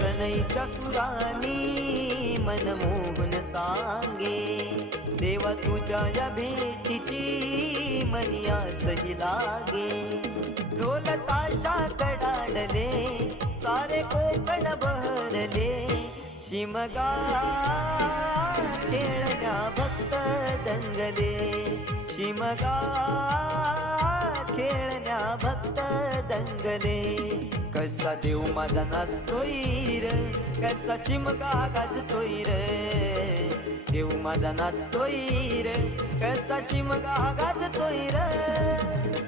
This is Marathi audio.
सनईच्या सुरानी मनमोहन सांगे, देवा तुझ्या या भेटीची मनी आसही लागे. ढोल ताशा कडाडले सारे कोकण बहरले, शिमगा खेळण्या भक्त दंगले, शिमगा खेळण्या भक्त दंगले. कसा देव माझा नाचतोय र, कसा शिमगा गाजतोय र, देव माझा नाचतोय र, कसा शिमगा गाजतोय र.